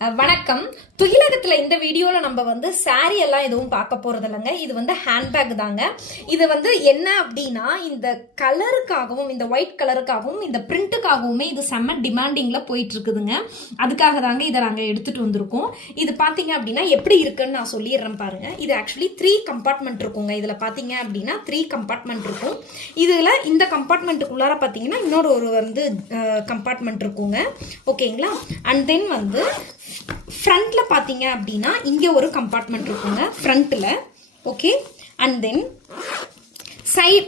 வணக்கம். துகிலகத்துல இந்த வீடியோல நம்ம வந்து சாரி எல்லாம் எதுவும் பார்க்க போறது இல்லைங்க. இது வந்து ஹேண்ட்பேக் தாங்க. இது வந்து என்ன அப்படின்னா, இந்த கலருக்காகவும் இந்த ஒயிட் கலருக்காகவும் இந்த பிரிண்ட்டுக்காகவுமே இது செம்ம டிமாண்டிங்ல போயிட்டு இருக்குதுங்க. அதுக்காக தாங்க இதை நாங்கள் எடுத்துட்டு வந்திருக்கோம். இது பார்த்தீங்க அப்படின்னா எப்படி இருக்குன்னு நான் சொல்லிடுறேன் பாருங்க. இது ஆக்சுவலி 3 கம்பார்ட்மெண்ட் இருக்குங்க. இதில் பார்த்தீங்க அப்படின்னா 3 கம்பார்ட்மெண்ட் இருக்கும். இதில் இந்த கம்பார்ட்மெண்ட்டுக்குள்ளார பார்த்தீங்கன்னா இன்னொரு வந்து கம்பார்ட்மெண்ட் இருக்குங்க. ஓகேங்களா? அண்ட் தென் வந்து ஃப்ரண்ட்ல பார்த்தீங்க அப்படின்னா இங்கே ஒரு கம்பார்ட்மெண்ட் இருக்குங்க ஃப்ரண்ட்டில். ஓகே. அண்ட் தென்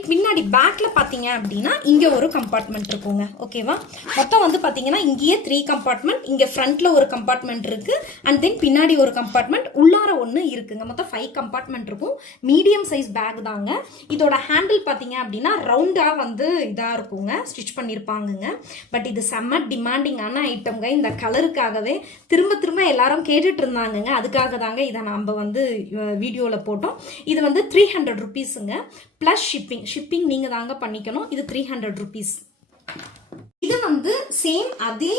பின்னாடி பேக்ல பார்த்தீங்க அப்படின்னா இங்கே ஒரு கம்பார்ட்மெண்ட் இருக்குங்க. ஓகேவா? மொத்தம் வந்து பார்த்தீங்கன்னா இங்கேயே 3 கம்பார்ட்மெண்ட், இங்கே ஃப்ரண்ட்ல ஒரு கம்பார்ட்மெண்ட் இருக்கு. அண்ட் தென் பின்னாடி ஒரு கம்பார்ட்மெண்ட், உள்ளார ஒன்று இருக்குங்க. மொத்தம் 5 கம்பார்ட்மெண்ட் இருக்கும். மீடியம் சைஸ் பேக் தாங்க. இதோட ஹேண்டில் பார்த்தீங்க அப்படின்னா ரவுண்டாக வந்து இதாக இருக்குங்க, ஸ்டிச் பண்ணியிருப்பாங்கங்க. பட் இது செம்ம டிமாண்டிங்கான ஐட்டம்ங்க. இந்த கலருக்காகவே திரும்ப திரும்ப எல்லாரும் கேட்டுட்டு இருந்தாங்கங்க. அதுக்காக தாங்க இதை நம்ம வந்து வீடியோவில் போட்டோம். இது வந்து 300 ருபீஸுங்க ப்ளஸ் ஷிப்பிங் நீங்கள் தாங்க பண்ணிக்கணும். இது 300 ருபீஸ். இது வந்து சேம் அதே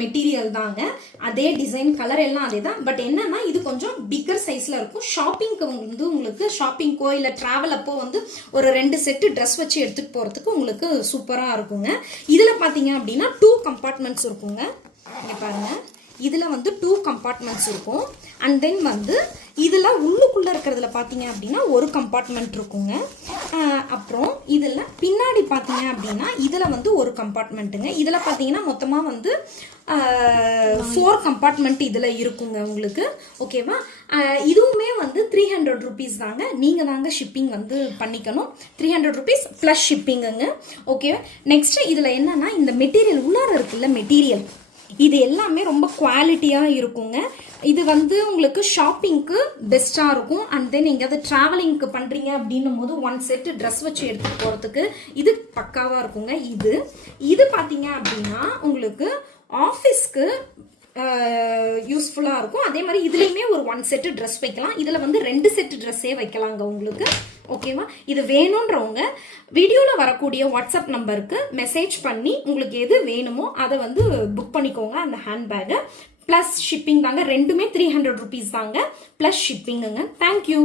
மெட்டீரியல் தாங்க, அதே டிசைன், கலர் எல்லாம் அதே தான். பட் என்னன்னா இது கொஞ்சம் பிக்கர் சைஸ்ல இருக்கும். ஷாப்பிங்க்கு வந்து உங்களுக்கு ஷாப்பிங்க்கோ இல்லை ட்ராவல் அப்போ வந்து ஒரு 2 செட்டு ட்ரெஸ் வச்சு எடுத்துகிட்டு போகிறதுக்கு உங்களுக்கு சூப்பராக இருக்குங்க. இதில் பார்த்தீங்க அப்படின்னா 2 கம்பார்ட்மெண்ட்ஸ் இருக்குங்க. இங்கே பாருங்க, இதில் வந்து 2 கம்பார்ட்மெண்ட்ஸ் இருக்கும். அண்ட் தென் வந்து இதில் உள்ளுக்குள்ளே இருக்கிறதுல பார்த்தீங்க அப்படின்னா ஒரு கம்பார்ட்மெண்ட் இருக்குங்க. அப்புறம் இதில் பின்னாடி பார்த்தீங்க அப்படின்னா இதில் வந்து ஒரு கம்பார்ட்மெண்ட்டுங்க. இதில் பார்த்தீங்கன்னா மொத்தமாக வந்து 4 கம்பார்ட்மெண்ட் இதில் இருக்குங்க உங்களுக்கு. ஓகேவா? இதுவுமே வந்து 300 ருபீஸ் தாங்க. நீங்கள் தாங்க ஷிப்பிங் வந்து பண்ணிக்கணும். 300 ருபீஸ் ப்ளஸ் ஷிப்பிங்குங்க. ஓகே. நெக்ஸ்ட் இதில் என்னன்னா இந்த மெட்டீரியல் உள்ளார இருக்குல்ல, மெட்டீரியல் இது எல்லாமே ரொம்ப குவாலிட்டியாக இருக்குங்க. இது வந்து உங்களுக்கு ஷாப்பிங்க்கு பெஸ்ட்டாக இருக்கும். அண்ட் தென் எங்கேயாவது ட்ராவலிங்க்கு பண்ணுறீங்க அப்படின்னும் போது 1 செட்டு ட்ரெஸ் வச்சு எடுத்துகிட்டு போகிறதுக்கு இது பக்காவாக இருக்குங்க. இது பார்த்தீங்க அப்படின்னா உங்களுக்கு ஆஃபீஸ்க்கு யூஸ்ஃபுல்லாக இருக்கும். அதே மாதிரி இதுலேயுமே ஒரு 1 செட்டு ட்ரெஸ் வைக்கலாம். இதில் வந்து 2 செட்டு ட்ரெஸ்ஸே வைக்கலாங்க உங்களுக்கு. ஓகேவா? இது வேணுன்றவங்க வீடியோவில் வரக்கூடிய வாட்ஸ்அப் நம்பருக்கு மெசேஜ் பண்ணி உங்களுக்கு எது வேணுமோ அதை வந்து புக் பண்ணிக்கோங்க. அந்த ஹேண்ட்பேக்கை ப்ளஸ் ஷிப்பிங் தாங்க. ரெண்டுமே 300 ருபீஸ் தாங்க ப்ளஸ் ஷிப்பிங்குங்க. தேங்க்யூ.